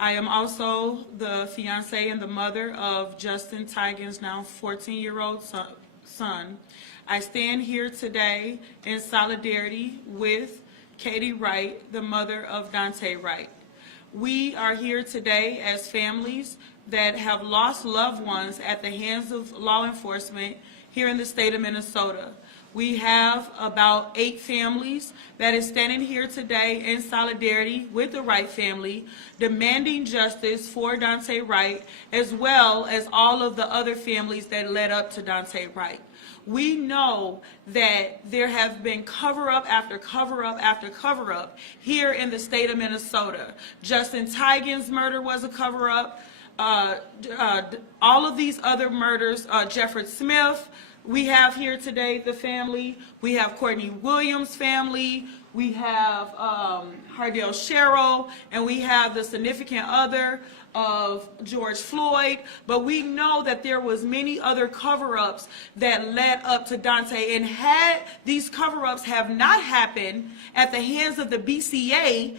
I am also the fiance and the mother of Justin Tigan's now 14-year-old son. I stand here today in solidarity with Katie Wright, the mother of Daunte Wright. We are here today as families that have lost loved ones at the hands of law enforcement here in the state of Minnesota. We have about 8 families that is standing here today in solidarity with the Wright family, demanding justice for Daunte Wright, as well as all of the other families that led up to Daunte Wright. We know that there have been cover-up after cover-up after cover-up here in the state of Minnesota. Justin Tigan's murder was a cover-up. All of these other murders, Jeffrey Smith, we have here today the family. We have Courtney Williams' family. We have Hardell Sherrill, and we have the significant other of George Floyd. But we know that there was many other cover-ups that led up to Daunte. And had these cover-ups have not happened at the hands of the BCA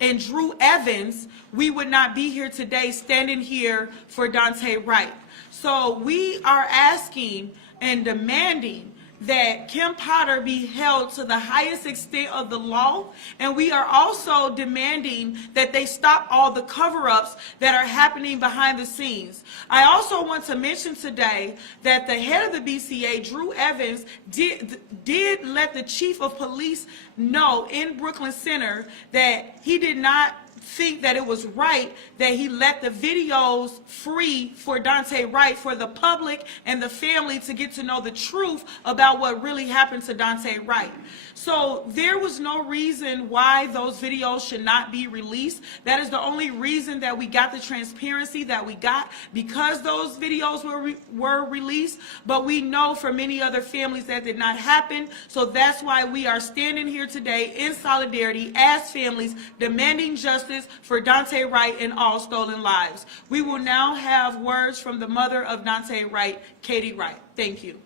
and Drew Evans, we would not be here today standing here for Daunte Wright. So we are asking and demanding that Kim Potter be held to the highest extent of the law, and we are also demanding that they stop all the cover-ups that are happening behind the scenes. I also want to mention today that the head of the BCA, Drew Evans, did let the chief of police know in Brooklyn Center that he did not think that it was right that he let the videos free for Daunte Wright, for the public and the family to get to know the truth about what really happened to Daunte Wright. So there was no reason why those videos should not be released. That is the only reason that we got the transparency that we got, because those videos were released. But we know for many other families that did not happen. So that's why we are standing here today in solidarity as families, demanding justice for Daunte Wright and all stolen lives. We will now have words from the mother of Daunte Wright, Katie Wright. Thank you.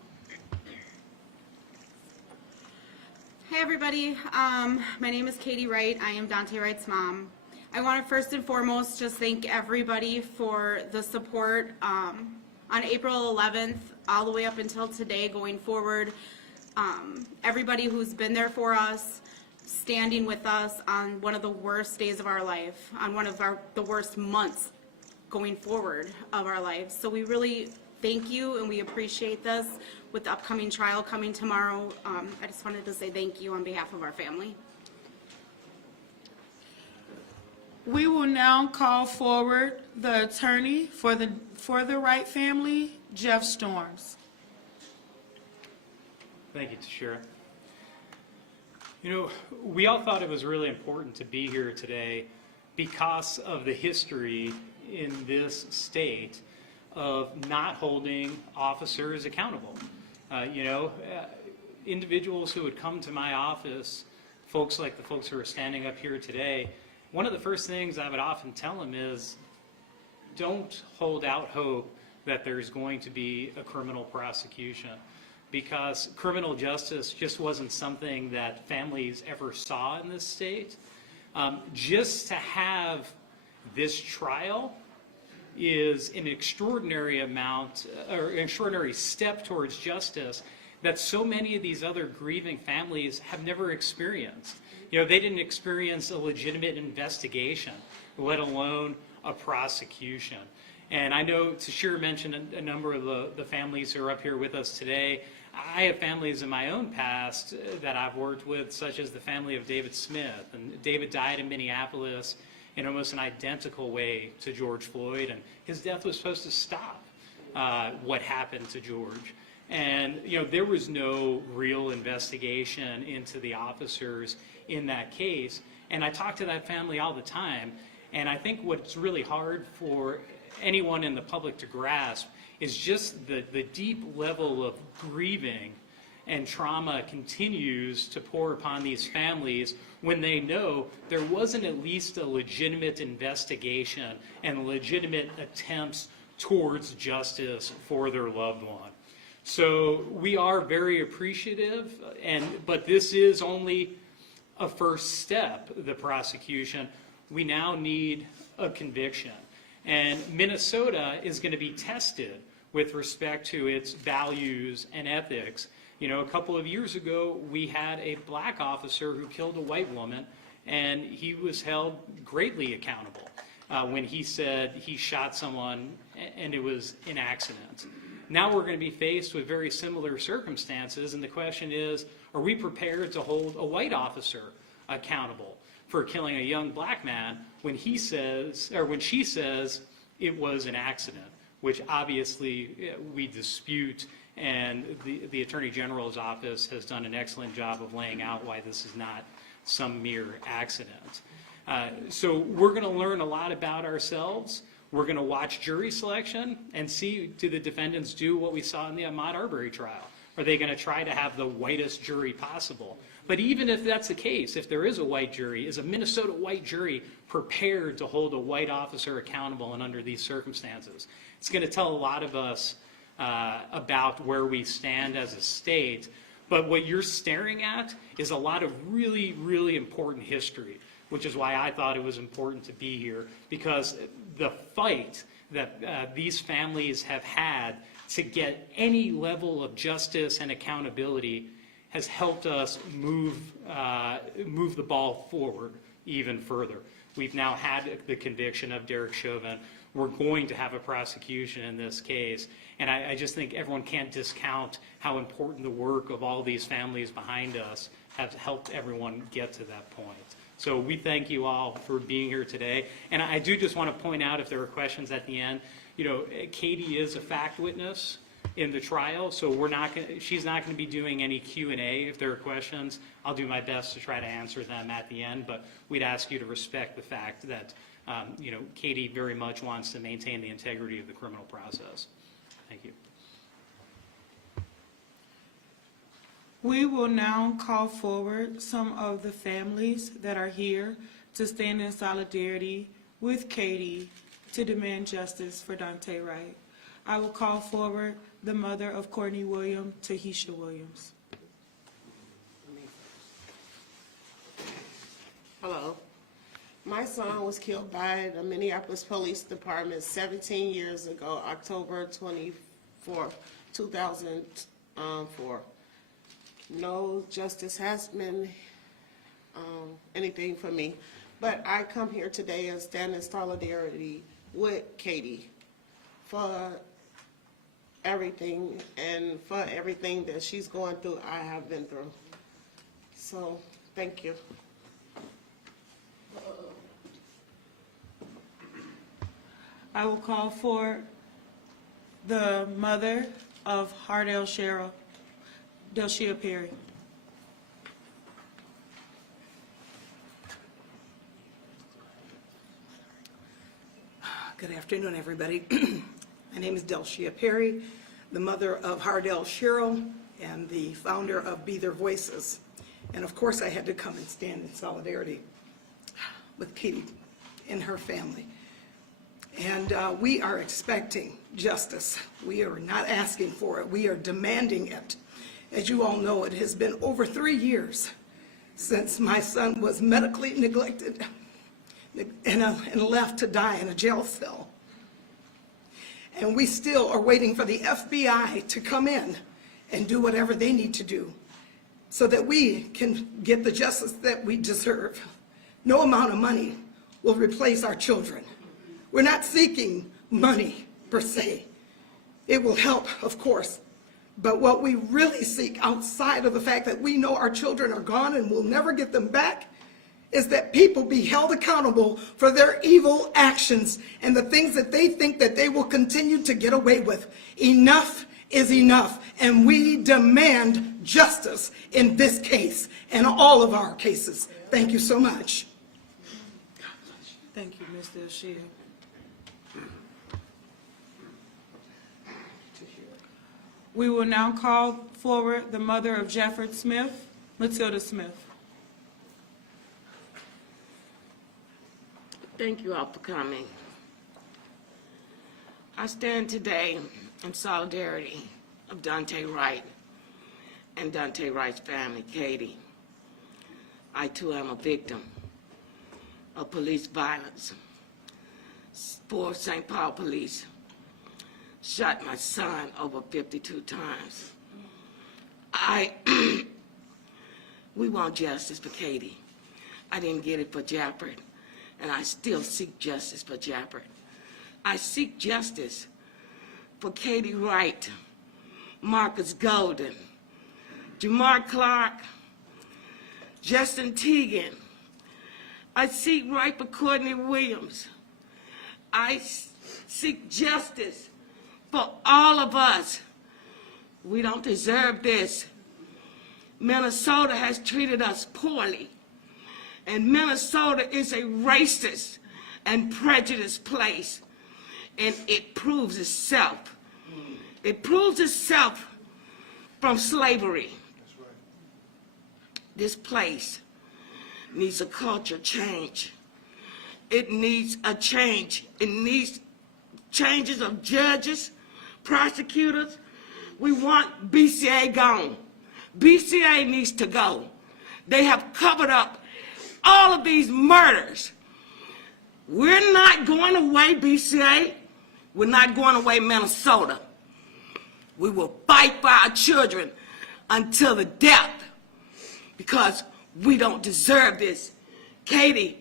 Hey everybody, my name is Katie Wright. I am Daunte Wright's mom. I want to first and foremost just thank everybody for the support on April 11th all the way up until today going forward. Everybody who's been there for us, standing with us on one of the worst days of our life, on one of the worst months going forward of our lives. So we really thank you and we appreciate this. With the upcoming trial coming tomorrow, I just wanted to say thank you on behalf of our family. We will now call forward the attorney for the Wright family, Jeff Storms. Thank you, Tashira. You know, we all thought it was really important to be here today because of the history in this state of not holding officers accountable. Individuals who would come to my office, folks like the folks who are standing up here today, one of the first things I would often tell them is, don't hold out hope that there's going to be a criminal prosecution, because criminal justice just wasn't something that families ever saw in this state. Just to have this trial is an extraordinary amount, or an extraordinary step towards justice that so many of these other grieving families have never experienced. You know, they didn't experience a legitimate investigation, let alone a prosecution. And I know Tashira mentioned a number of the families who are up here with us today. I have families in my own past that I've worked with, such as the family of David Smith. And David died in Minneapolis in almost an identical way to George Floyd, and his death was supposed to stop what happened to George. And there was no real investigation into the officers in that case. And I talk to that family all the time, and I think what's really hard for anyone in the public to grasp is just the deep level of grieving and trauma continues to pour upon these families when they know there wasn't at least a legitimate investigation and legitimate attempts towards justice for their loved one. So we are very appreciative, but this is only a first step, the prosecution. We now need a conviction. And Minnesota is going to be tested with respect to its values and ethics. You know, a couple of years ago, we had a black officer who killed a white woman, and he was held greatly accountable when he said he shot someone and it was an accident. Now we're going to be faced with very similar circumstances, and the question is, are we prepared to hold a white officer accountable for killing a young black man when he says, or when she says it was an accident, which obviously we dispute, and the Attorney General's office has done an excellent job of laying out why this is not some mere accident. So we're going to learn a lot about ourselves. We're going to watch jury selection and see, do the defendants do what we saw in the Ahmaud Arbery trial? Are they going to try to have the whitest jury possible? But even if that's the case, if there is a white jury, is a Minnesota white jury prepared to hold a white officer accountable and under these circumstances? It's going to tell a lot of us about where we stand as a state. But what you're staring at is a lot of really, really important history, which is why I thought it was important to be here, because the fight that these families have had to get any level of justice and accountability has helped us move the ball forward even further. We've now had the conviction of Derek Chauvin. We're going to have a prosecution in this case. And I just think everyone can't discount how important the work of all these families behind us have helped everyone get to that point. So we thank you all for being here today. And I do just want to point out, if there are questions at the end, you know, Katie is a fact witness in the trial, so she's not going to be doing any Q&A. If there are questions, I'll do my best to try to answer them at the end, but we'd ask you to respect the fact that, you know, Katie very much wants to maintain the integrity of the criminal process. Thank you. We will now call forward some of the families that are here to stand in solidarity with Katie to demand justice for Daunte Wright. I will call forward the mother of Courtney Williams, Tahisha Williams. Hello. My son was killed by the Minneapolis Police Department 17 years ago, October 24th, 2004. No justice has been anything for me, but I come here today and stand in solidarity with Katie for everything and for everything that she's going through, I have been through. So, thank you. I will call for the mother of Hardell Cheryl, Delshia Perry. Good afternoon, everybody. My name is Delshia Perry, the mother of Hardell Cheryl and the founder of Be Their Voices. And of course, I had to come and stand in solidarity with Katie and her family. And we are expecting justice. We are not asking for it. We are demanding it. As you all know, it has been over 3 years since my son was medically neglected and left to die in a jail cell. And we still are waiting for the FBI to come in and do whatever they need to do so that we can get the justice that we deserve. No amount of money will replace our children. We're not seeking money per se. It will help, of course. But what we really seek, outside of the fact that we know our children are gone and we'll never get them back, is that people be held accountable for their evil actions and the things that they think that they will continue to get away with. Enough is enough, and we demand justice in this case and all of our cases. Thank you so much. Thank you, Ms. Delshia. We will now call forward the mother of Jefford Smith, Matilda Smith. Thank you all for coming. I stand today in solidarity of Daunte Wright and Daunte Wright's family, Katie. I too am a victim of police violence. 4 St. Paul police shot my son over 52 times. We want justice for Katie. I didn't get it for Jafford, and I still seek justice for Jafford. I seek justice for Katie Wright, Marcus Golden, Jamar Clark, Justin Teagan. I seek right for Courtney Williams. I seek justice for all of us. We don't deserve this. Minnesota has treated us poorly, and Minnesota is a racist and prejudiced place, and it proves itself. It proves itself from slavery. This place needs a culture change. It needs a change. It needs changes of judges, prosecutors. We want BCA gone. BCA needs to go. They have covered up all of these murders. We're not going away, BCA. We're not going away, Minnesota. We will fight for our children until the death, because we don't deserve this. Katie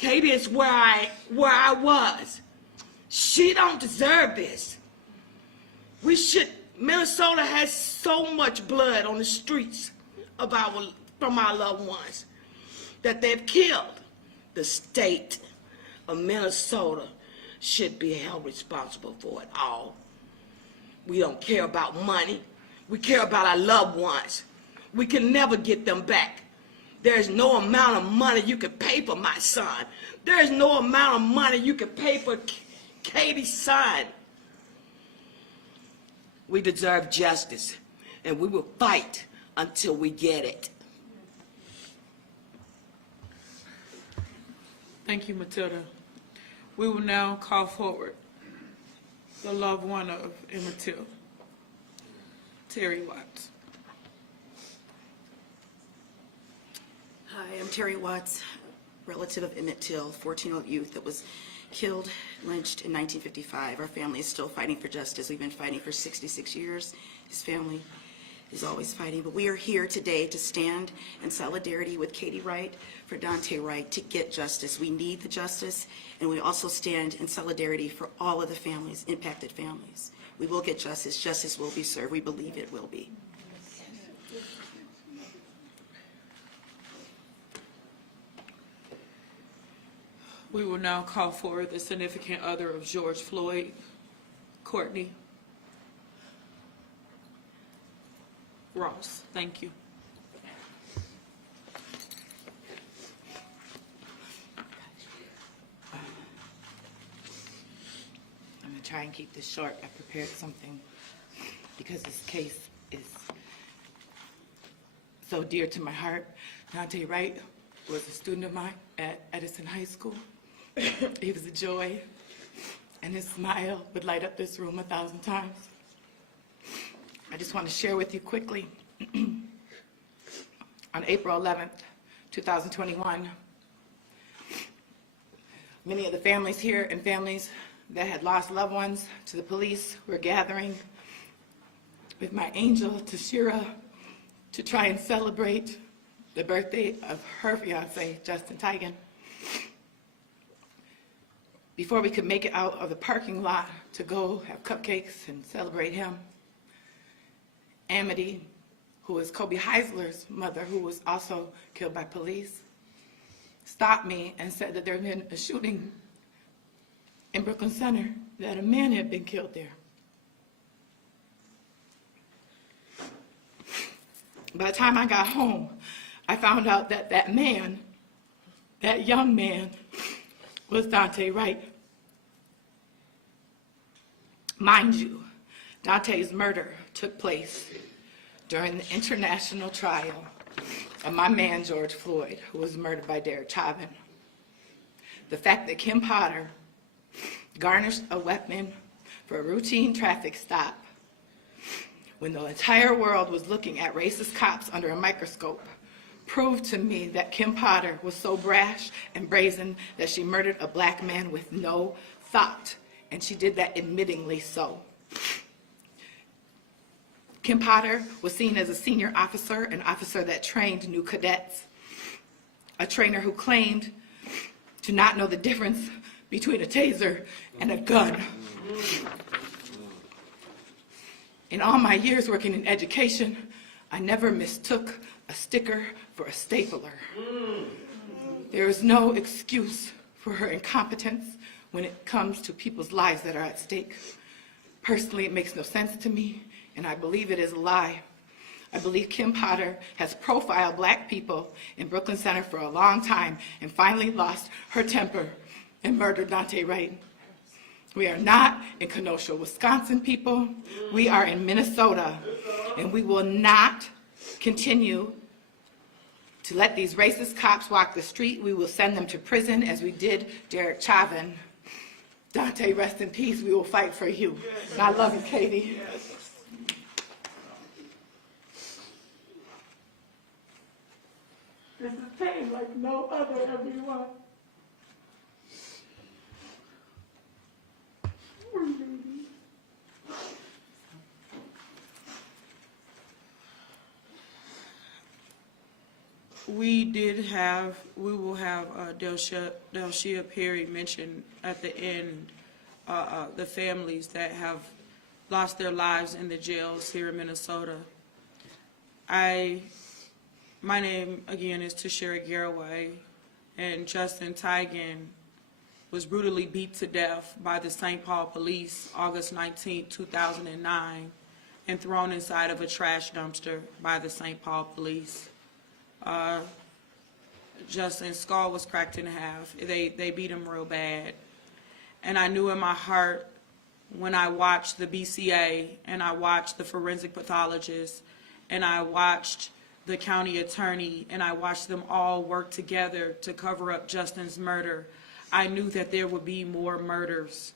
is where I was. She don't deserve this. Minnesota has so much blood on the streets from our loved ones that they've killed. The state of Minnesota should be held responsible for it all. We don't care about money. We care about our loved ones. We can never get them back. There's no amount of money you can pay for my son. There's no amount of money you can pay for Katie's son. We deserve justice, and we will fight until we get it. Thank you, Matilda. We will now call forward the loved one of Emmet Till, Terry Watts. Hi, I'm Terry Watts, relative of Emmet Till, 14-year-old youth that was killed, lynched in 1955. Our family is still fighting for justice. We've been fighting for 66 years. His family is always fighting. But we are here today to stand in solidarity with Katie Wright for Daunte Wright to get justice. We need the justice, and we also stand in solidarity for all of the families, impacted families. We will get justice. Justice will be served. We believe it will be. We will now call forward the significant other of George Floyd, Courtney Ross. Thank you. I'm going to try and keep this short. I prepared something because this case is so dear to my heart. Daunte Wright was a student of mine at Edison High School. He was a joy, and his smile would light up this room 1,000 times. I just want to share with you quickly. On April 11th, 2021, many of the families here and families that had lost loved ones to the police were gathering with my angel, Tashira, to try and celebrate the birthday of her fiance, Justin Teagan. Before we could make it out of the parking lot to go have cupcakes and celebrate him, Amity, who is Kobe Heisler's mother, who was also killed by police, stopped me and said that there had been a shooting in Brooklyn Center, that a man had been killed there. By the time I got home, I found out that that man, that young man, was Daunte Wright. Mind you, Daunte's murder took place during the international trial of my man, George Floyd, who was murdered by Derek Chauvin. The fact that Kim Potter garnished a weapon for a routine traffic stop when the entire world was looking at racist cops under a microscope proved to me that Kim Potter was so brash and brazen that she murdered a black man with no thought, and she did that admittingly so. Kim Potter was seen as a senior officer, an officer that trained new cadets, a trainer who claimed to not know the difference between a taser and a gun. In all my years working in education, I never mistook a sticker for a stapler. There is no excuse for her incompetence when it comes to people's lives that are at stake. Personally, it makes no sense to me, and I believe it is a lie. I believe Kim Potter has profiled black people in Brooklyn Center for a long time and finally lost her temper and murdered Daunte Wright. We are not in Kenosha, Wisconsin, people. We are in Minnesota, and we will not continue to let these racist cops walk the street. We will send them to prison as we did Derek Chauvin. Daunte, rest in peace. We will fight for you. And I love you, Katie. This is pain like no other, everyone. We will have Delshia Perry mention at the end the families that have lost their lives in the jails here in Minnesota. My name, again, is Tashera Garraway, and Justin Tigan was brutally beat to death by the St. Paul police August 19, 2009, and thrown inside of a trash dumpster by the St. Paul police. Justin's skull was cracked in half. They beat him real bad. And I knew in my heart when I watched the BCA and I watched the forensic pathologist and I watched the county attorney and I watched them all work together to cover up Justin's murder, I knew that there would be more murders.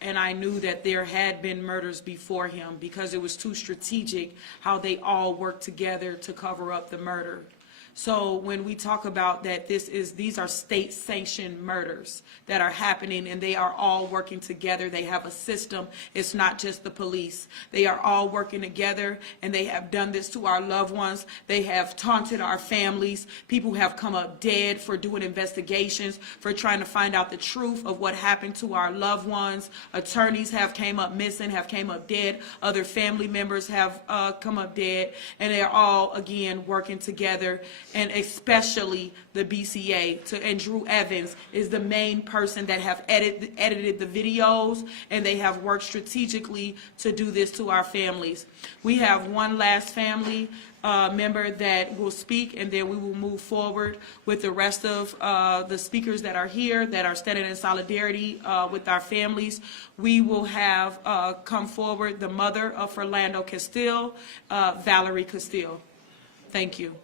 And I knew that there had been murders before him because it was too strategic how they all worked together to cover up the murder. So when we talk about that these are state-sanctioned murders that are happening and they are all working together. They have a system. It's not just the police. They are all working together and they have done this to our loved ones. They have taunted our families. People have come up dead for doing investigations, for trying to find out the truth of what happened to our loved ones. Attorneys have came up missing, have came up dead. Other family members have come up dead, and they're all, again, working together. And especially the BCA, and Drew Evans is the main person that have edited the videos, and they have worked strategically to do this to our families. We have one last family member that will speak, and then we will move forward with the rest of the speakers that are here, that are standing in solidarity with our families. We will have come forward the mother of Philando Castile, Valerie Castile. Thank you.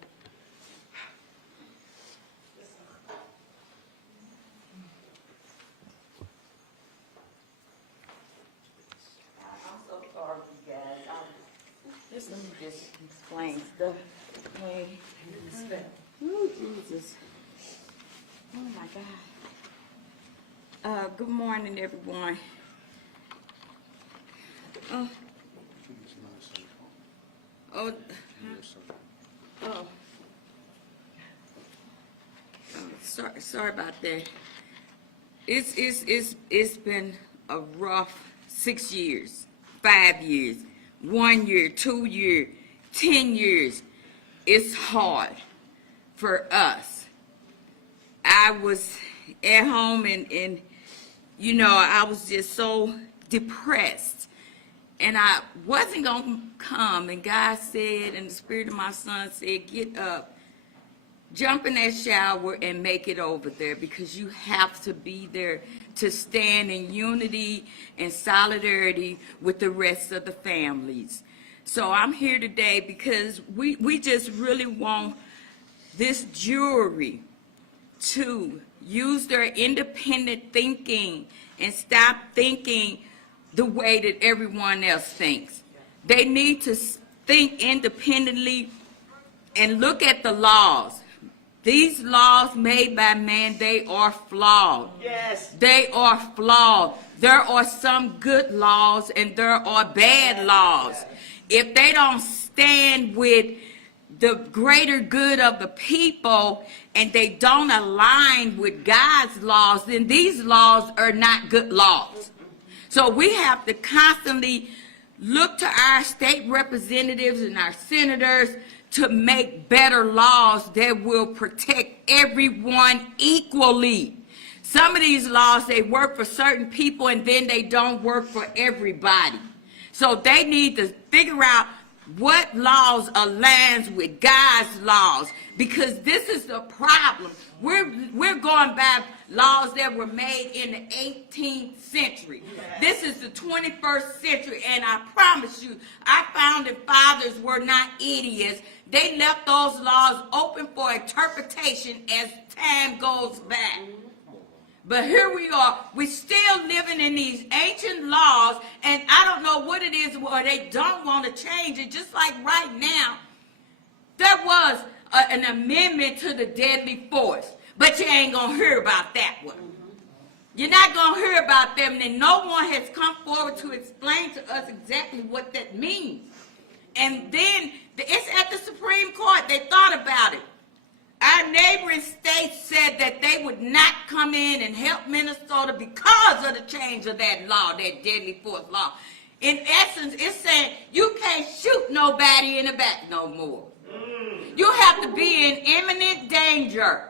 Let me just explain the way. Oh, Jesus. Oh, my God. Good morning, everyone. Sorry about that. It's been a rough 6 years, 5 years. 1 year, 2 years, 10 years. It's hard for us. I was at home and you know, I was just so depressed. And I wasn't going to come. And God said, and the spirit of my son said, get up, jump in that shower and make it over there, because you have to be there to stand in unity and solidarity with the rest of the families. So I'm here today because we just really want this jury to use their independent thinking and stop thinking the way that everyone else thinks. They need to think independently and look at the laws. These laws made by man, they are flawed. Yes. They are flawed. There are some good laws and there are bad laws. If they don't stand with the greater good of the people and they don't align with God's laws, then these laws are not good laws. So we have to constantly look to our state representatives and our senators to make better laws that will protect everyone equally. Some of these laws, they work for certain people and then they don't work for everybody. So they need to figure out what laws aligns with God's laws, because this is the problem. We're going by laws that were made in the 18th century. This is the 21st century, and I promise you, our founding fathers were not idiots. They left those laws open for interpretation as time goes by. But here we are, we're still living in these ancient laws, and I don't know what it is where they don't want to change it. Just like right now, there was an amendment to the deadly force, but you ain't going to hear about that one. You're not going to hear about them, and no one has come forward to explain to us exactly what that means. And then it's at the Supreme Court. They thought about it. Our neighboring states said that they would not come in and help Minnesota because of the change of that law, that deadly force law. In essence, it's saying you can't shoot nobody in the back no more. You have to be in imminent danger.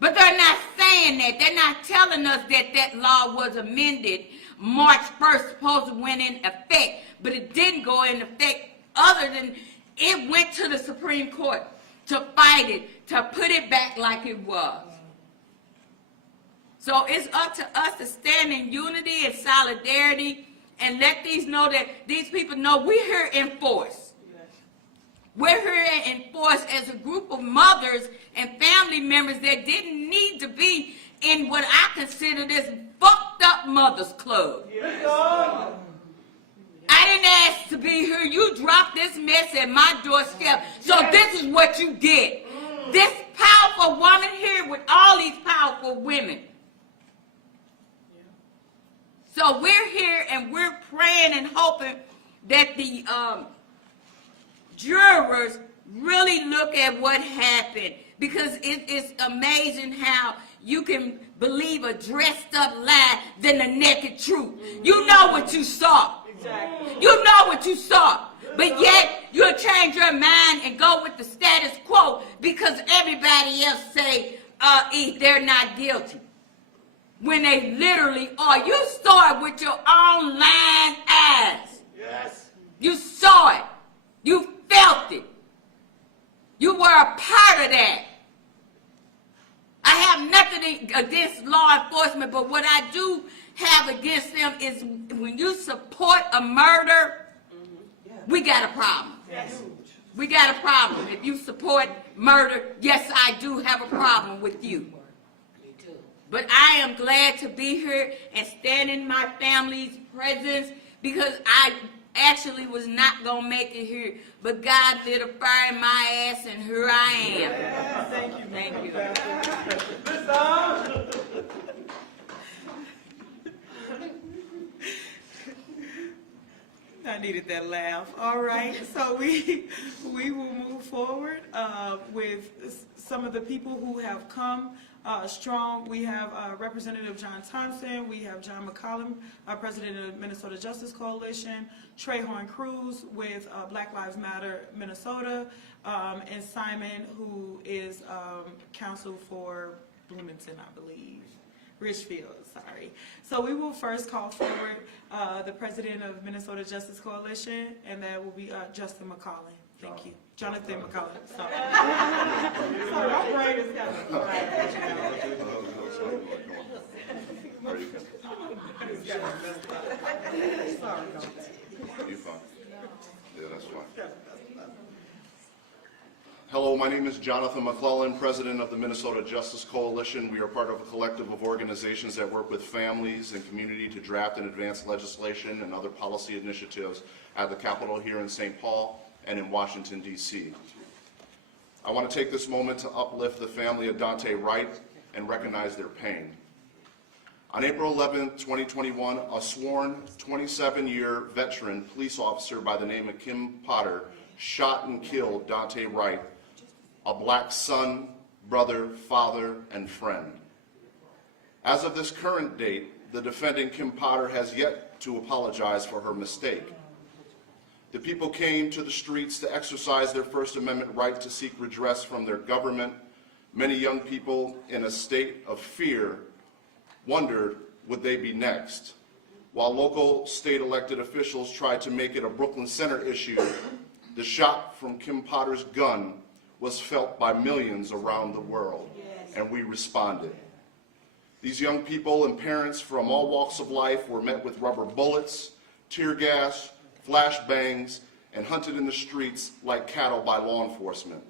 But they're not saying that. They're not telling us that that law was amended March 1st, supposed to went in effect, but it didn't go in effect other than it went to the Supreme Court to fight it, to put it back like it was. So it's up to us to stand in unity and solidarity and let these people know we're here in force. We're here in force as a group of mothers and family members that didn't need to be in what I consider this fucked up mothers club. I didn't ask to be here. You dropped this mess at my doorstep. So this is what you get. This powerful woman here with all these powerful women. So we're here and we're praying and hoping that the jurors really look at what happened, because it's amazing how you can believe a dressed up lie than the naked truth. You know what you saw. You know what you saw, but yet you'll change your mind and go with the status quo because everybody else say they're not guilty, when they literally are. You saw it with your own lying eyes. Yes. You saw it. You felt it. You were a part of that. I have nothing against law enforcement, but what I do have against them is when you support a murder, we got a problem. Yes. We got a problem. If you support murder, yes, I do have a problem with you. Me too. But I am glad to be here and stand in my family's presence, because I actually was not going to make it here, but God lit a fire in my ass, and here I am. Yes, thank you. Thank you. I needed that laugh. All right, so we will move forward with some of the people who have come strong. We have Representative John Thompson. We have John McCollum, President of Minnesota Justice Coalition. Trayhorn Cruz with Black Lives Matter Minnesota, and Simon, who is counsel for Bloomington, I believe. Richfield, sorry. So we will first call forward the president of Minnesota Justice Coalition, and that will be Justin McCollum. Thank you. Jonathan McCollum, sorry. Sorry, my brain is kind of... Sorry. You're fine. Yeah, that's fine. Hello, my name is Jonathan McClellan, president of the Minnesota Justice Coalition. We are part of a collective of organizations that work with families and community to draft and advance legislation and other policy initiatives at the Capitol here in St. Paul and in Washington, D.C. I want to take this moment to uplift the family of Daunte Wright and recognize their pain. On April 11, 2021, a sworn 27-year veteran police officer by the name of Kim Potter shot and killed Daunte Wright, a black son, brother, father, and friend. As of this current date, the defendant, Kim Potter, has yet to apologize for her mistake. The people came to the streets to exercise their First Amendment right to seek redress from their government. Many young people in a state of fear wondered, would they be next? While local state elected officials tried to make it a Brooklyn Center issue, the shot from Kim Potter's gun was felt by millions around the world, and we responded. These young people and parents from all walks of life were met with rubber bullets, tear gas, flashbangs, and hunted in the streets like cattle by law enforcement.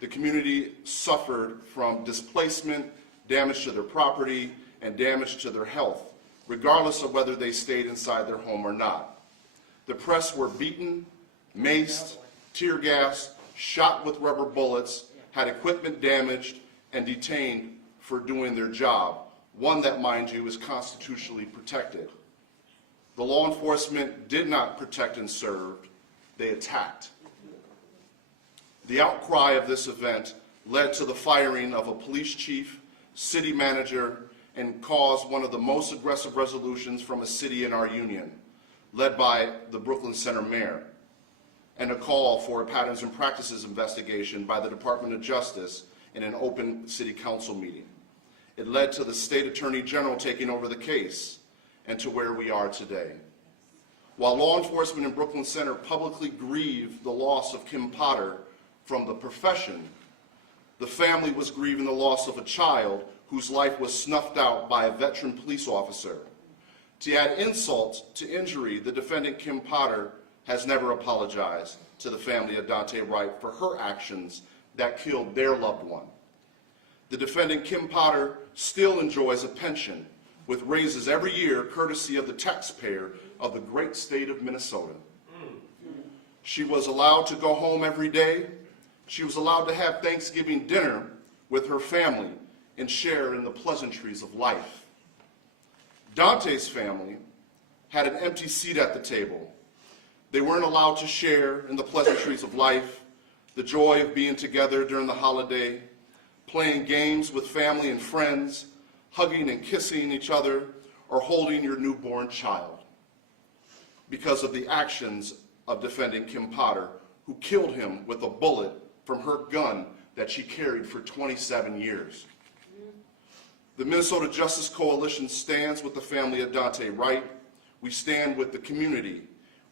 The community suffered from displacement, damage to their property, and damage to their health, regardless of whether they stayed inside their home or not. The press were beaten, maced, tear gassed, shot with rubber bullets, had equipment damaged, and detained for doing their job, one that, mind you, is constitutionally protected. The law enforcement did not protect and serve, they attacked. The outcry of this event led to the firing of a police chief, city manager, and caused one of the most aggressive resolutions from a city in our union, led by the Brooklyn Center mayor, and a call for a patterns and practices investigation by the Department of Justice in an open city council meeting. It led to the state attorney general taking over the case and to where we are today. While law enforcement in Brooklyn Center publicly grieved the loss of Kim Potter from the profession, the family was grieving the loss of a child whose life was snuffed out by a veteran police officer. To add insult to injury, the defendant, Kim Potter, has never apologized to the family of Daunte Wright for her actions that killed their loved one. The defendant, Kim Potter, still enjoys a pension with raises every year courtesy of the taxpayer of the great state of Minnesota. She was allowed to go home every day. She was allowed to have Thanksgiving dinner with her family and share in the pleasantries of life. Daunte's family had an empty seat at the table. They weren't allowed to share in the pleasantries of life, the joy of being together during the holiday, playing games with family and friends, hugging and kissing each other, or holding your newborn child, because of the actions of defendant Kim Potter, who killed him with a bullet from her gun that she carried for 27 years. The Minnesota Justice Coalition stands with the family of Daunte Wright. We stand with the community.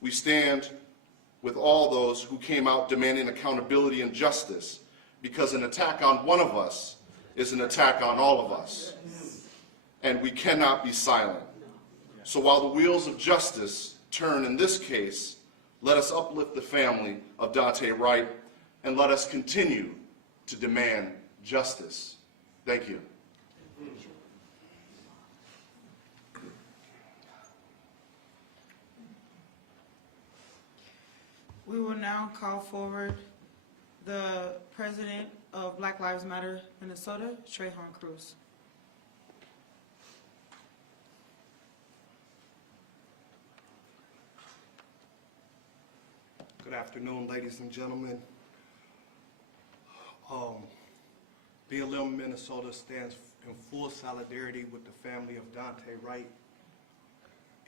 We stand with all those who came out demanding accountability and justice, because an attack on one of us is an attack on all of us. And we cannot be silent. So while the wheels of justice turn in this case, let us uplift the family of Daunte Wright and let us continue to demand justice. Thank you. We will now call forward the president of Black Lives Matter Minnesota, Trayvon Cruz. Good afternoon, ladies and gentlemen. BLM Minnesota stands in full solidarity with the family of Daunte Wright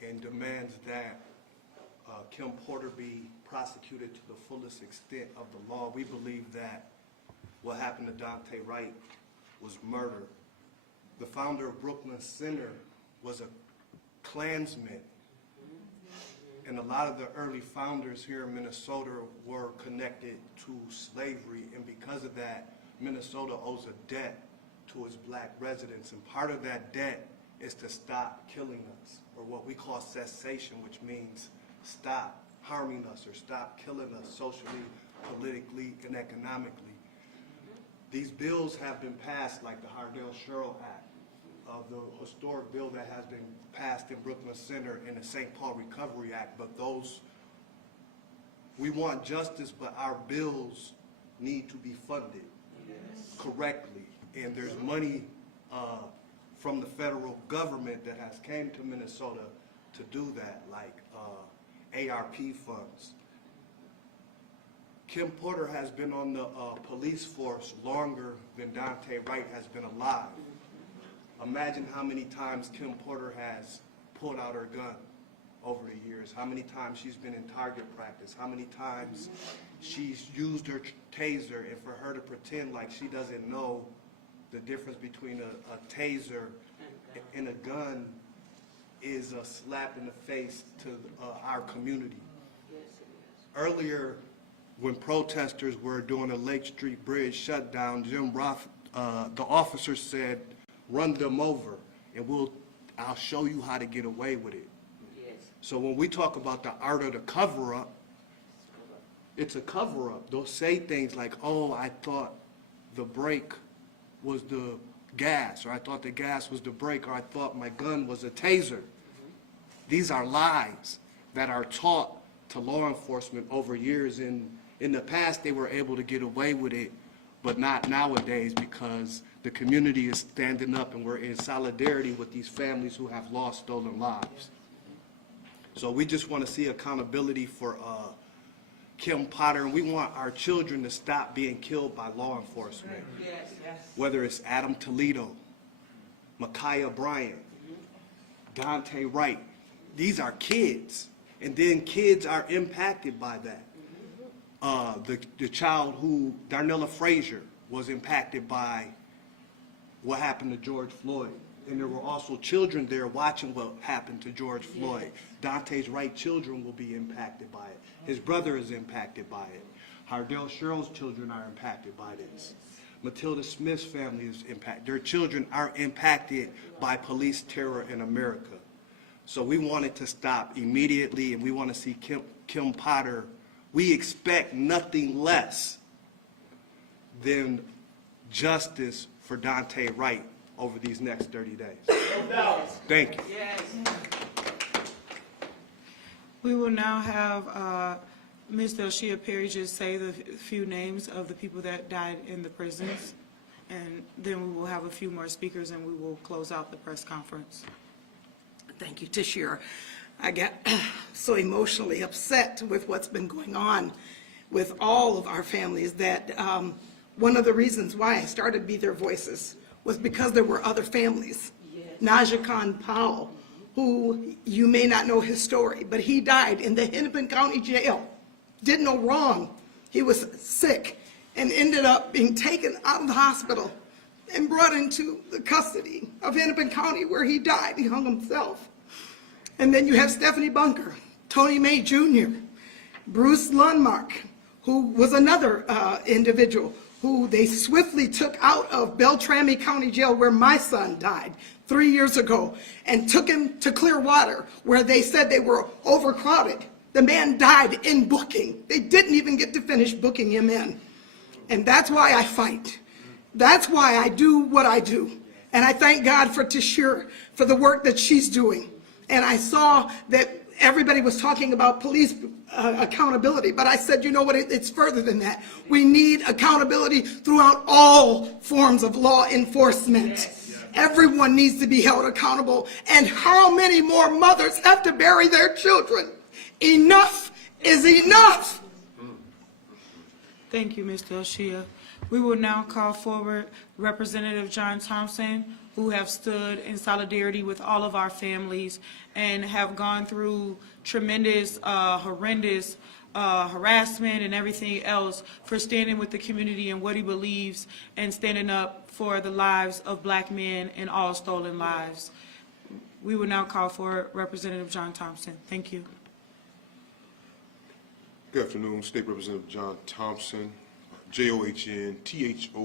and demands that Kim Potter be prosecuted to the fullest extent of the law. We believe that what happened to Daunte Wright was murder. The founder of Brooklyn Center was a Klansman, and a lot of the early founders here in Minnesota were connected to slavery, and because of that, Minnesota owes a debt to its black residents, and part of that debt is to stop killing us, or what we call cessation, which means stop harming us or stop killing us socially, politically, and economically. These bills have been passed, like the Hardell-Sherrill Act, of the historic bill that has been passed in Brooklyn Center and the St. Paul Recovery Act, but those, we want justice, but our bills need to be funded correctly. And there's money from the federal government that has came to Minnesota to do that, like ARP funds. Kim Porter has been on the police force longer than Daunte Wright has been alive. Imagine how many times Kim Porter has pulled out her gun over the years, how many times she's been in target practice, how many times she's used her taser, and for her to pretend like she doesn't know the difference between a taser and a gun is a slap in the face to our community. Earlier, when protesters were doing a Lake Street Bridge shutdown, Jim Roth, the officer said, "Run them over, and I'll show you how to get away with it." So when we talk about the art of the cover-up, it's a cover-up. They'll say things like, "Oh, I thought the brake was the gas," or "I thought the gas was the brake," or "I thought my gun was a taser." These are lies that are taught to law enforcement over years. In the past, they were able to get away with it, but not nowadays, because the community is standing up and we're in solidarity with these families who have lost stolen lives. So we just want to see accountability for Kim Potter, and we want our children to stop being killed by law enforcement. Whether it's Adam Toledo, Ma'Khia Bryant, Daunte Wright. These are kids, and then kids are impacted by that. The child who, Darnella Frazier, was impacted by what happened to George Floyd. And there were also children there watching what happened to George Floyd. Daunte's Wright children will be impacted by it. His brother is impacted by it. Hardell Sherrill's children are impacted by this. Matilda Smith's family is impacted. Their children are impacted by police terror in America. So we want it to stop immediately, and we want to see Kim Potter. We expect nothing less than justice for Daunte Wright over these next 30 days. Thank you. We will now have Ms. Delshia Perry just say the few names of the people that died in the prisons, and then we will have a few more speakers and we will close out the press conference. Thank you, Tashir. I get so emotionally upset with what's been going on with all of our families that one of the reasons why I started Be Their Voices was because there were other families. Najah Khan Powell, who you may not know his story, but he died in the Hennepin County Jail. Did no wrong. He was sick and ended up being taken out of the hospital and brought into the custody of Hennepin County, where he died. He hung himself. And then you have Stephanie Bunker, Tony May Jr., Bruce Lundmark, who was another individual who they swiftly took out of Beltrami County Jail, where my son died 3 years ago, and took him to Clearwater, where they said they were overcrowded. The man died in booking. They didn't even get to finish booking him in. And that's why I fight. That's why I do what I do. And I thank God for Tashir, for the work that she's doing. And I saw that everybody was talking about police accountability, but I said, you know what, it's further than that. We need accountability throughout all forms of law enforcement. Everyone needs to be held accountable. And how many more mothers have to bury their children? Enough is enough. Thank you, Ms. Delshia. We will now call forward Representative John Thompson, who have stood in solidarity with all of our families and have gone through tremendous, horrendous harassment and everything else for standing with the community and what he believes and standing up for the lives of black men and all stolen lives. We will now call for Representative John Thompson. Thank you. Good afternoon, State Representative John Thompson, JOHN-THOMPSON.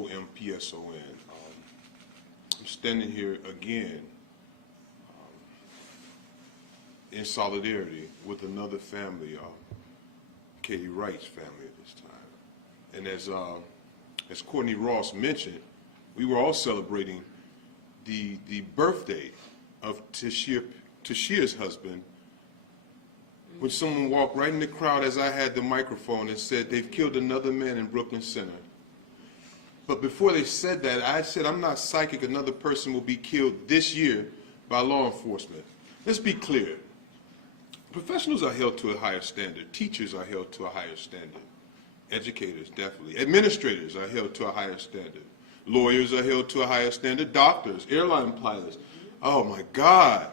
I'm standing here again in solidarity with another family, Katie Wright's family at this time. And as Courtney Ross mentioned, we were all celebrating the birthday of Tashir's husband, when someone walked right in the crowd as I had the microphone and said they've killed another man in Brooklyn Center. But before they said that, I said I'm not psychic another person will be killed this year by law enforcement. Let's be clear. Professionals are held to a higher standard. Teachers are held to a higher standard. Educators, definitely. Administrators are held to a higher standard. Lawyers are held to a higher standard. Doctors, airline pilots. Oh my God.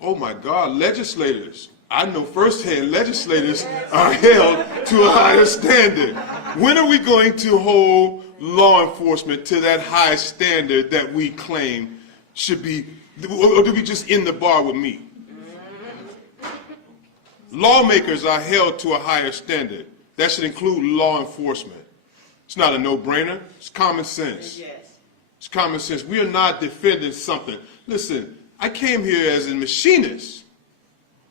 Oh my God. Legislators. I know firsthand legislators are held to a higher standard. When are we going to hold law enforcement to that high standard that we claim should be, or do we just end the bar with me? Lawmakers are held to a higher standard. That should include law enforcement. It's not a no-brainer. It's common sense. It's common sense. We are not defending something. Listen, I came here as a machinist,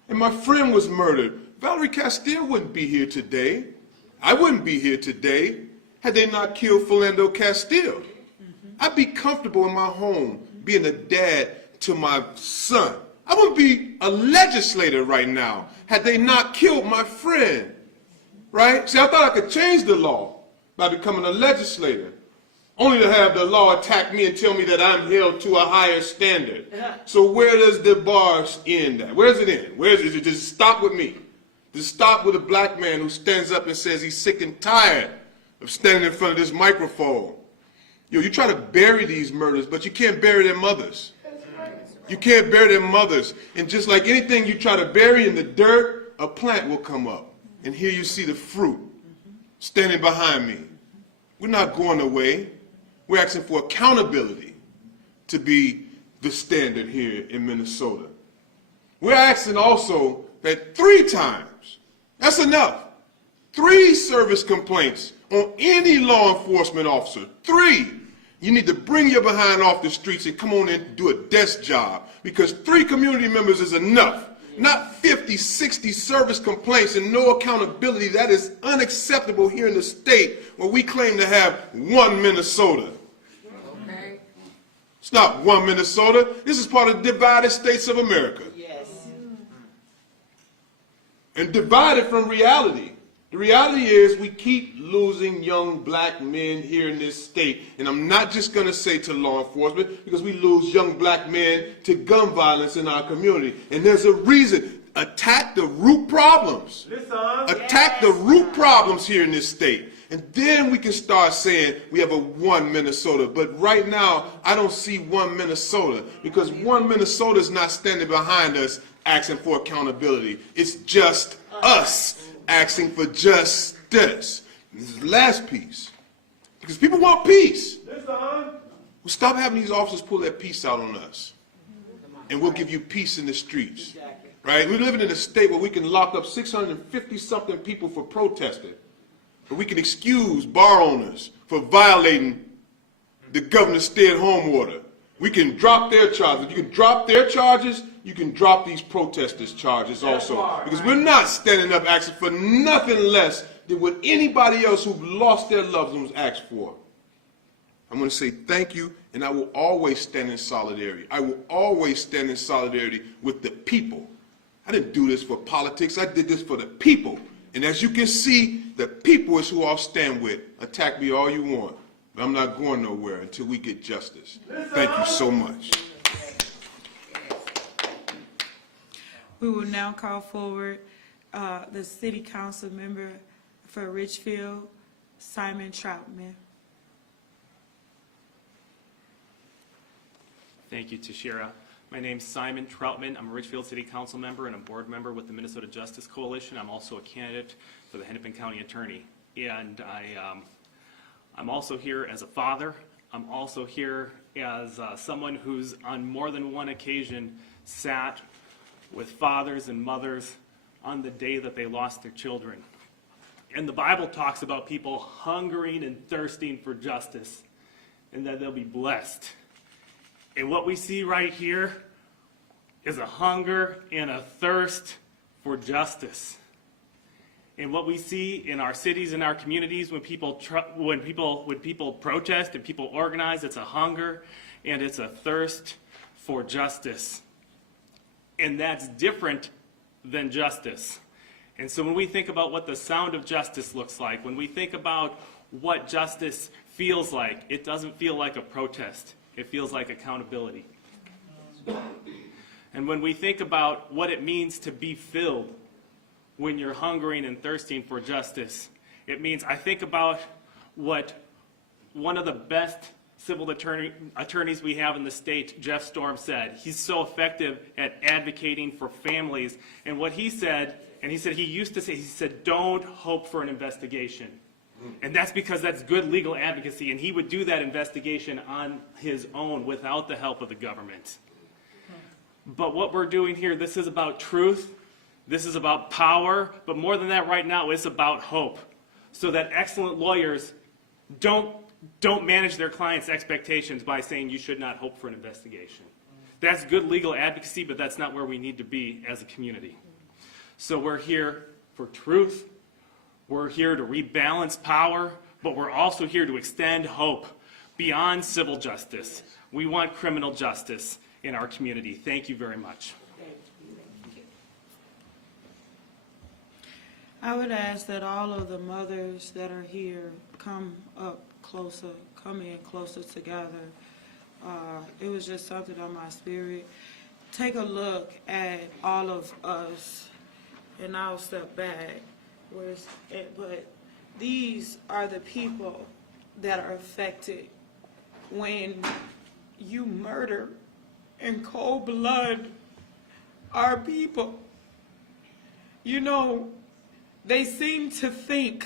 and my friend was murdered. Valerie Castile wouldn't be here today. I wouldn't be here today had they not killed Philando Castile. I'd be comfortable in my home being a dad to my son. I wouldn't be a legislator right now had they not killed my friend, right? See, I thought I could change the law by becoming a legislator, only to have the law attack me and tell me that I'm held to a higher standard. So where does the bar end at? Where does it end? Where is it? Does it stop with me? Does it stop with a black man who stands up and says he's sick and tired of standing in front of this microphone? You try to bury these murders, but you can't bury their mothers. You can't bury their mothers. And just like anything you try to bury in the dirt, a plant will come up. And here you see the fruit standing behind me. We're not going away. We're asking for accountability to be the standard here in Minnesota. We're asking also that 3 times, that's enough, 3 service complaints on any law enforcement officer, 3. You need to bring your behind off the streets and come on in and do a desk job, because 3 community members is enough. Not 50, 60 service complaints and no accountability. That is unacceptable here in the state where we claim to have one Minnesota. Okay. It's not one Minnesota. This is part of the divided states of America. Yes. And divided from reality. The reality is we keep losing young black men here in this state. And I'm not just going to say to law enforcement, because we lose young black men to gun violence in our community. And there's a reason. Attack the root problems. Attack the root problems here in this state. And then we can start saying we have a one Minnesota. But right now, I don't see one Minnesota, because one Minnesota is not standing behind us asking for accountability. It's just us asking for justice. And this is the last piece. Because people want peace. Well, stop having these officers pull that peace out on us. And we'll give you peace in the streets. Right? We're living in a state where we can lock up 650-something people for protesting. But we can excuse bar owners for violating the governor's stay-at-home order. We can drop their charges. You can drop their charges, you can drop these protesters' charges also. Because we're not standing up asking for nothing less than what anybody else who've lost their loved ones asked for. I'm going to say thank you, and I will always stand in solidarity. I will always stand in solidarity with the people. I didn't do this for politics. I did this for the people. And as you can see, the people is who I'll stand with. Attack me all you want. But I'm not going nowhere until we get justice. Thank you so much. We will now call forward the city council member for Richfield, Simon Troutman. Thank you, Tashira. My name's Simon Troutman. I'm a Richfield City Council member and a board member with the Minnesota Justice Coalition. I'm also a candidate for the Hennepin County Attorney. And I'm also here as a father. I'm also here as someone who's on more than one occasion sat with fathers and mothers on the day that they lost their children. And the Bible talks about people hungering and thirsting for justice, and that they'll be blessed. And what we see right here is a hunger and a thirst for justice. And what we see in our cities and our communities when people protest and people organize, it's a hunger and it's a thirst for justice. And that's different than justice. And so when we think about what the sound of justice looks like, when we think about what justice feels like, it doesn't feel like a protest. It feels like accountability. And when we think about what it means to be filled when you're hungering and thirsting for justice, it means, I think about what one of the best civil attorneys we have in the state, Jeff Storm, said. He's so effective at advocating for families. And what he said, and he used to say, he said, don't hope for an investigation. And that's because that's good legal advocacy, and he would do that investigation on his own without the help of the government. But what we're doing here, this is about truth, this is about power, but more than that right now, it's about hope. So that excellent lawyers don't manage their clients' expectations by saying you should not hope for an investigation. That's good legal advocacy, but that's not where we need to be as a community. So we're here for truth, we're here to rebalance power, but we're also here to extend hope beyond civil justice. We want criminal justice in our community. Thank you very much. I would ask that all of the mothers that are here come up closer, come in closer together. It was just something on my spirit. Take a look at all of us, and I'll step back. But these are the people that are affected when you murder in cold blood our people. You know, they seem to think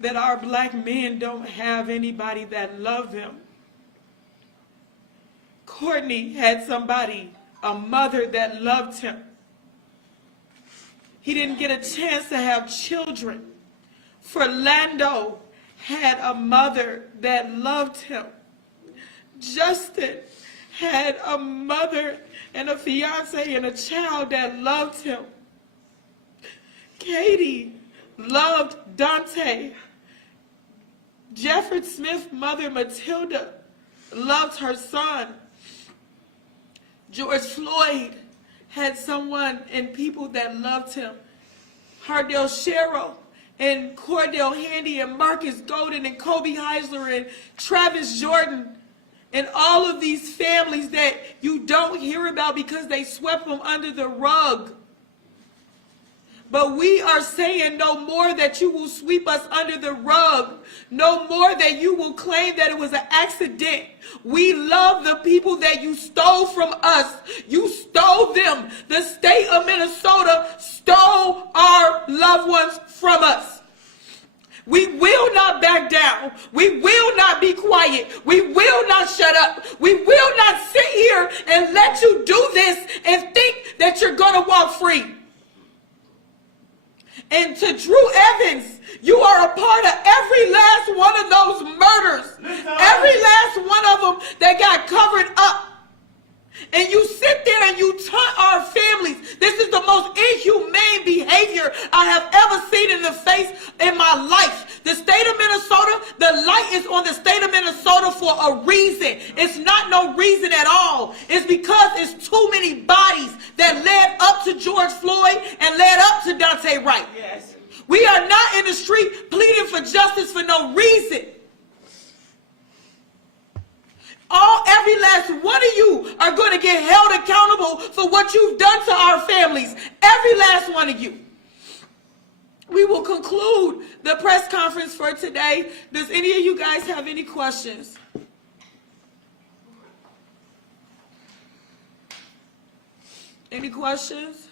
that our black men don't have anybody that love them. Courtney had somebody, a mother that loved him. He didn't get a chance to have children. Philando had a mother that loved him. Justin had a mother and a fiance and a child that loved him. Katie loved Daunte. Jeffrey Smith's mother, Matilda, loved her son. George Floyd had someone and people that loved him. Hardell Sherrill and Cordell Handy and Marcus Golden and Kobe Heisler and Travis Jordan and all of these families that you don't hear about because they swept them under the rug. But we are saying no more that you will sweep us under the rug. No more that you will claim that it was an accident. We love the people that you stole from us. You stole them. The state of Minnesota stole our loved ones from us. We will not back down. We will not be quiet. We will not shut up. We will not sit here and let you do this and think that you're going to walk free. And to Drew Evans, you are a part of every last one of those murders. Every last one of them that got covered up. And you sit there and you taunt our families. This is the most inhumane behavior I have ever seen in the face in my life. The state of Minnesota, the light is on the state of Minnesota for a reason. It's not no reason at all. It's because it's too many bodies that led up to George Floyd and led up to Daunte Wright. Yes. We are not in the street pleading for justice for no reason. Every last one of you are going to get held accountable for what you've done to our families. Every last one of you. We will conclude the press conference for today. Does any of you guys have any questions? Any questions?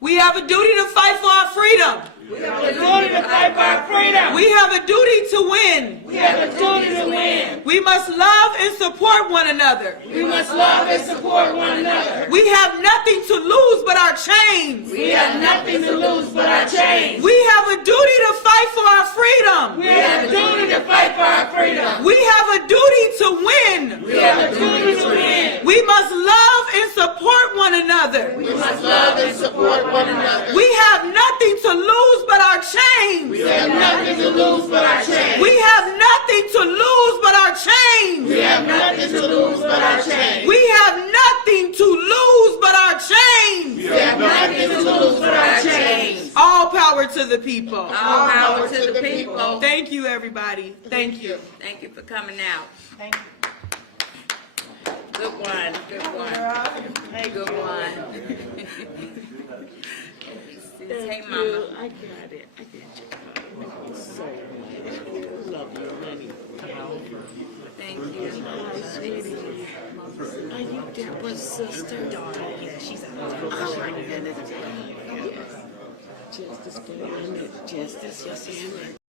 We have a duty to fight for our freedom. We have a duty to fight for our freedom. We have a duty to win. We have a duty to win. We must love and support one another. We must love and support one another. We have nothing to lose but our chains. We have nothing to lose but our chains. We have a duty to fight for our freedom. We have a duty to fight for our freedom. We have a duty to win. We have a duty to win. We must love and support one another. We must love and support one another. We have nothing to lose but our chains. We have nothing to lose but our chains. We have nothing to lose but our chains. We have nothing to lose but our chains. We have nothing to lose but our chains. We have nothing to lose to the people. All power to the people. Thank you, everybody. Thank you. Thank you for coming out. Thank you. Good one, good one. Good one. Hey, mama. I got it. I got you. So love you, honey. Thank you. Are you Deborah's sister? Yeah, she's out. Justice for Emmett. Justice, yes, Emmett.